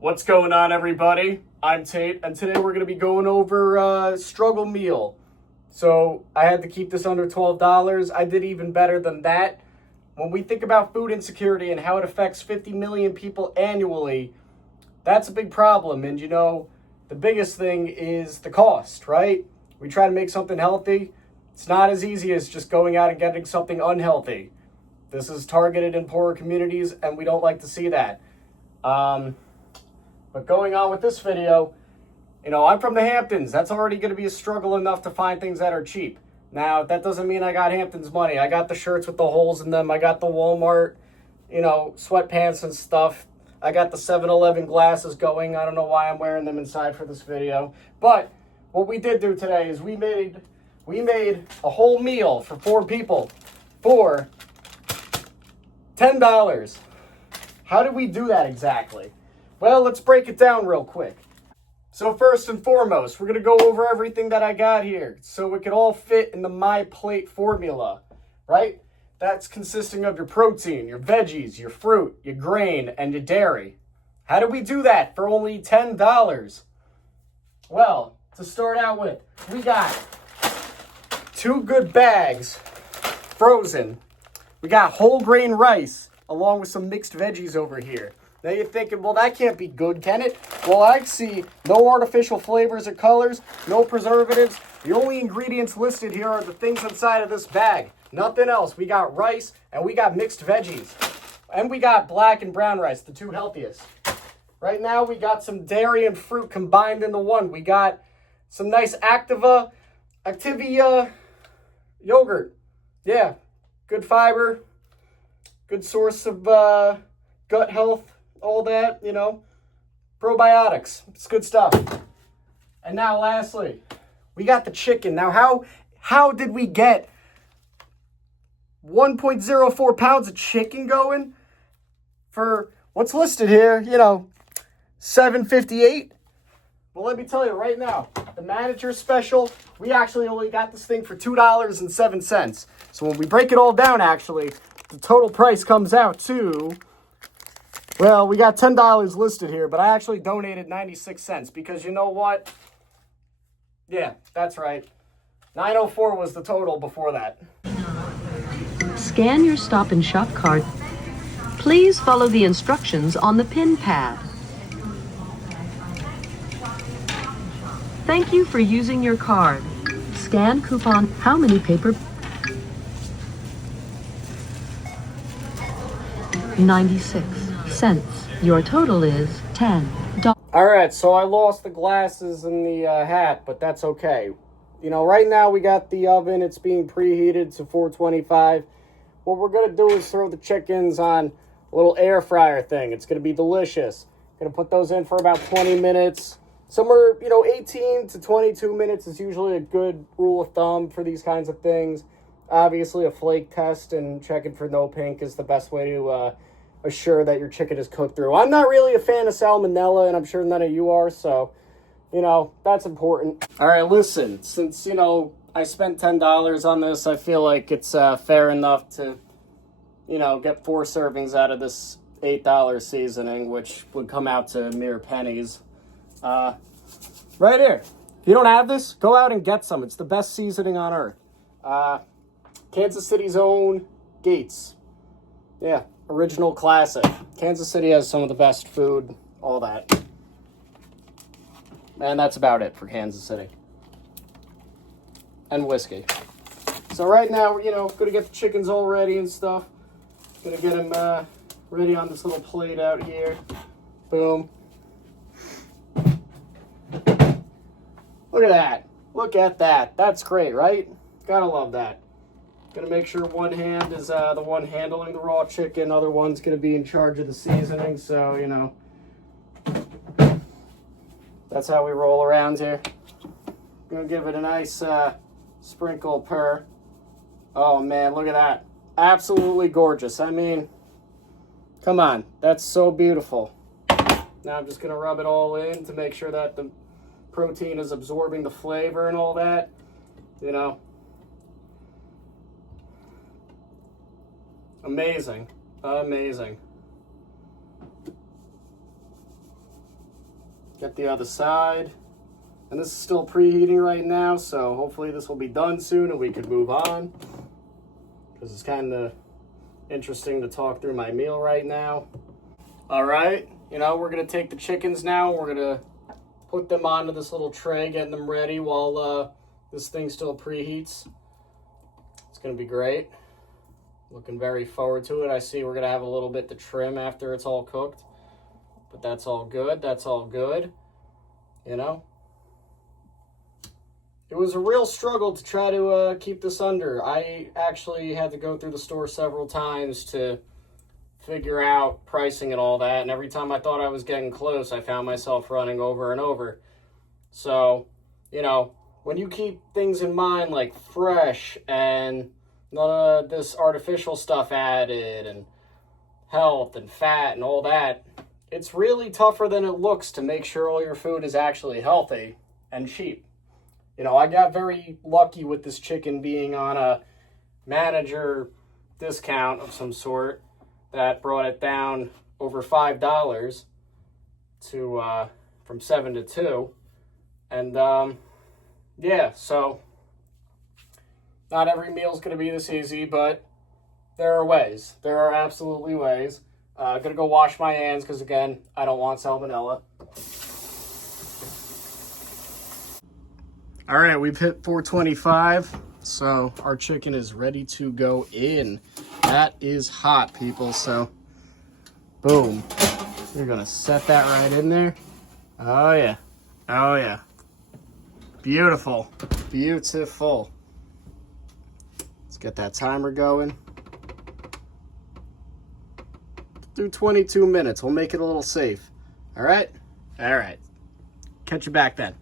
What's going on, everybody? I'm Tate, and today we're going to be going over struggle meal. So I had to keep this under $12. I did even better than that. When we think about food insecurity and how it affects 50 million people annually, that's a big problem. And you know, the biggest thing is the cost, right? We try to make something healthy. It's not as easy as just going out and getting something unhealthy. This is targeted in poorer communities, and we don't like to see that. But going on with this video, you know, I'm from the Hamptons. That's already going to be a struggle enough to find things that are cheap. Now, that doesn't mean I got Hamptons money. I got the shirts with the holes in them. I got the Walmart, you know, sweatpants and stuff. I got the 7-Eleven glasses going. I don't know why I'm wearing them inside for this video. But what we did do today is we made a whole meal for 4 people for $10. How did we do that exactly? Well, let's break it down real quick. So first and foremost, we're going to go over everything that I got here so it can all fit in the My Plate formula, right? That's consisting of your protein, your veggies, your fruit, your grain, and your dairy. How did we do that for only $10? Well, to start out with, we got 2 good bags, frozen. We got whole grain rice along with some mixed veggies over here. Now you're thinking, well, that can't be good, can it? Well, I see no artificial flavors or colors, no preservatives. The only ingredients listed here are the things inside of this bag. Nothing else. We got rice and we got mixed veggies. And we got black and brown rice, the 2 healthiest. Right now, we got some dairy and fruit combined into one. We got some nice Activia yogurt. Yeah, good fiber, good source of gut health. All that, you know, probiotics. It's good stuff. And now lastly, we got the chicken. Now, how did we get 1.04 pounds of chicken going for what's listed here, you know, $7.58? Well, let me tell you right now, the manager special, we actually only got this thing for $2.07. So when we break it all down, actually, the total price comes out to, well, we got $10 listed here, but I actually donated 96 cents because you know what? Yeah, that's right. 904 was the total before that. Scan your Stop and Shop card. Please follow the instructions on the pin pad. Thank you for using your card. Scan coupon. How many paper? 96 cents. Your total is $10. All right, so I lost the glasses and the hat, but that's okay. You know, right now we got the oven. It's being preheated to 425. What we're going to do is throw the chickens on a little air fryer thing. It's going to be delicious. Going to put those in for about 20 minutes. Somewhere, you know, 18 to 22 minutes is usually a good rule of thumb for these kinds of things. Obviously, a flake test and checking for no pink is the best way to assure that your chicken is cooked through. I'm not really a fan of salmonella, and I'm sure none of you are, so, you know, that's important. All right, listen, since, you know, I spent $10 on this, I feel like it's fair enough to, you know, get 4 servings out of this $8 seasoning, which would come out to mere pennies. Right here. If you don't have this, go out and get some. It's the best seasoning on earth. Kansas City's own Gates. Yeah, original classic. Kansas City has some of the best food, all that. And that's about it for Kansas City. And whiskey. So right now, you know, gonna get the chickens all ready and stuff. Gonna get them ready on this little plate out here. Boom. Look at that. Look at that. That's great, right? Gotta love that. Gonna make sure one hand is the one handling the raw chicken. Other one's gonna be in charge of the seasoning. So, you know, that's how we roll around here. Gonna give it a nice sprinkle per. Oh man, look at that. Absolutely gorgeous. I mean, come on. That's so beautiful. Now I'm just gonna rub it all in to make sure that the protein is absorbing the flavor and all that. You know. Amazing. Amazing. Get the other side. And this is still preheating right now, so hopefully this will be done soon and we can move on. Because it's kind of interesting to talk through my meal right now. All right, you know, we're going to take the chickens now. We're going to put them onto this little tray, getting them ready while this thing still preheats. It's going to be great. Looking very forward to it. I see we're going to have a little bit to trim after it's all cooked. But that's all good. That's all good. You know? It was a real struggle to try to keep this under. I actually had to go through the store several times to figure out pricing and all that. And every time I thought I was getting close, I found myself running over and over. So, you know, when you keep things in mind like fresh and none of this artificial stuff added and health and fat and all that, it's really tougher than it looks to make sure all your food is actually healthy and cheap. You know, I got very lucky with this chicken being on a manager discount of some sort that brought it down over $5 to from 7 to 2. And yeah, so not every meal is going to be this easy, but there are ways. There are absolutely ways. I'm going to go wash my hands because, again, I don't want salmonella. All right, we've hit 425, so our chicken is ready to go in. That is hot, people, so boom. You're gonna set that right in there. Oh yeah, oh yeah. Beautiful, beautiful. Let's get that timer going. Do 22 minutes, we'll make it a little safe. All right, all right. Catch you back then.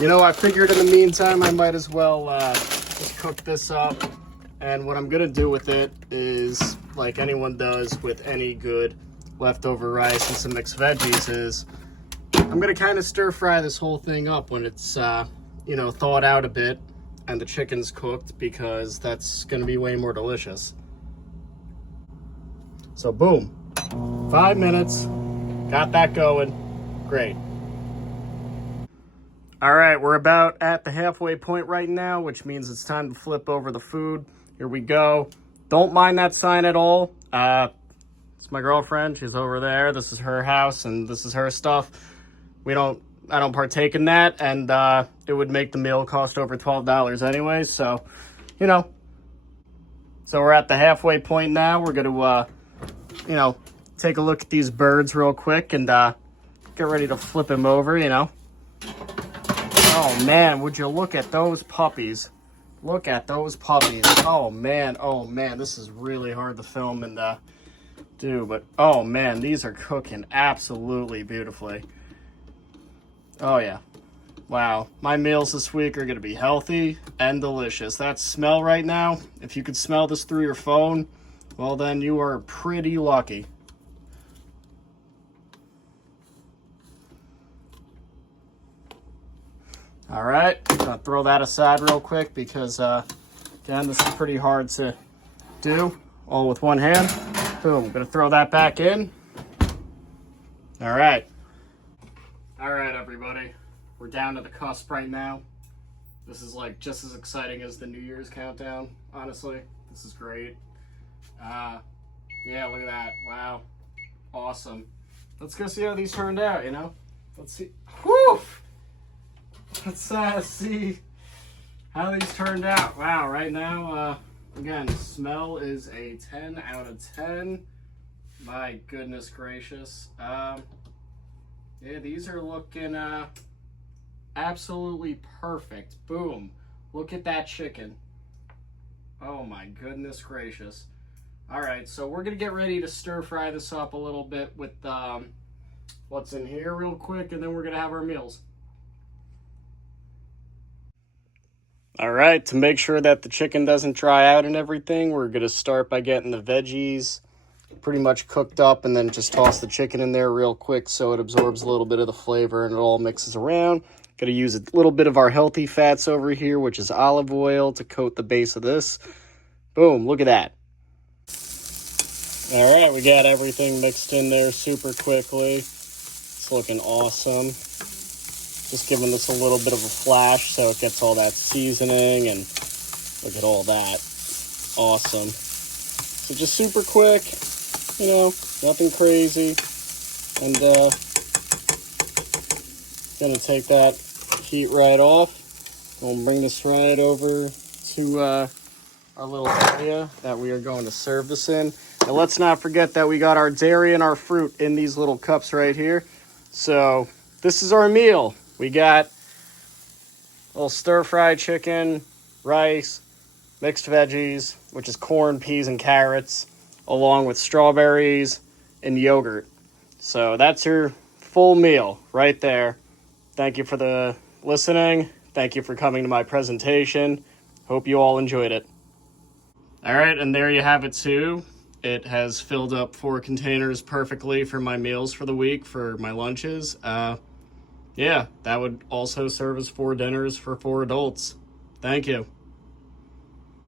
You know, I figured in the meantime, I might as well just cook this up. And what I'm going to do with it is, like anyone does with any good leftover rice and some mixed veggies, is I'm going to kind of stir fry this whole thing up when it's, you know, thawed out a bit and the chicken's cooked, because that's going to be way more delicious. So boom, 5 minutes, got that going, great. All right, we're about at the halfway point right now, which means it's time to flip over the food. Here we go. Don't mind that sign at all. It's my girlfriend. She's over there. This is her house, and this is her stuff. I don't partake in that, and it would make the meal cost over $12 anyway. So, you know. So we're at the halfway point now. We're gonna, you know, take a look at these birds real quick and get ready to flip them over. You know. Oh man, would you look at those puppies? Look at those puppies. Oh man, this is really hard to film and do, but oh man, these are cooking absolutely beautifully. Oh yeah. Wow, my meals this week are gonna be healthy and delicious. That smell right now, if you could smell this through your phone, well then you are pretty lucky. All right, gonna throw that aside real quick because, again, this is pretty hard to do all with one hand. Boom, gonna throw that back in. All right, everybody, we're down to the cusp right now. This is like just as exciting as the New Year's countdown, honestly. This is great. Yeah, look at that, wow, awesome. Let's go see how these turned out, you know? Let's see, whew! Let's see how these turned out. Wow, right now, again, smell is a 10 out of 10. My goodness gracious. Yeah, these are looking absolutely perfect. Boom. Look at that chicken. Oh my goodness gracious. All right, so we're going to get ready to stir fry this up a little bit with what's in here real quick, and then we're going to have our meals. All right, to make sure that the chicken doesn't dry out and everything, we're going to start by getting the veggies pretty much cooked up and then just toss the chicken in there real quick so it absorbs a little bit of the flavor and it all mixes around. Going to use a little bit of our healthy fats over here, which is olive oil, to coat the base of this. Boom, look at that. All right, we got everything mixed in there super quickly. It's looking awesome. Just giving this a little bit of a flash so it gets all that seasoning, and look at all that. Awesome. So just super quick, you know, nothing crazy. And gonna take that heat right off. We'll bring this right over to our little area that we are going to serve this in. And let's not forget that we got our dairy and our fruit in these little cups right here. So this is our meal. We got a little stir-fried chicken, rice, mixed veggies, which is corn, peas, and carrots, along with strawberries and yogurt. So that's your full meal right there. Thank you for the listening. Thank you for coming to my presentation. Hope you all enjoyed it. All right, and there you have it too. It has filled up 4 containers perfectly for my meals for the week, for my lunches. Yeah, that would also serve as 4 dinners for 4 adults. Thank you.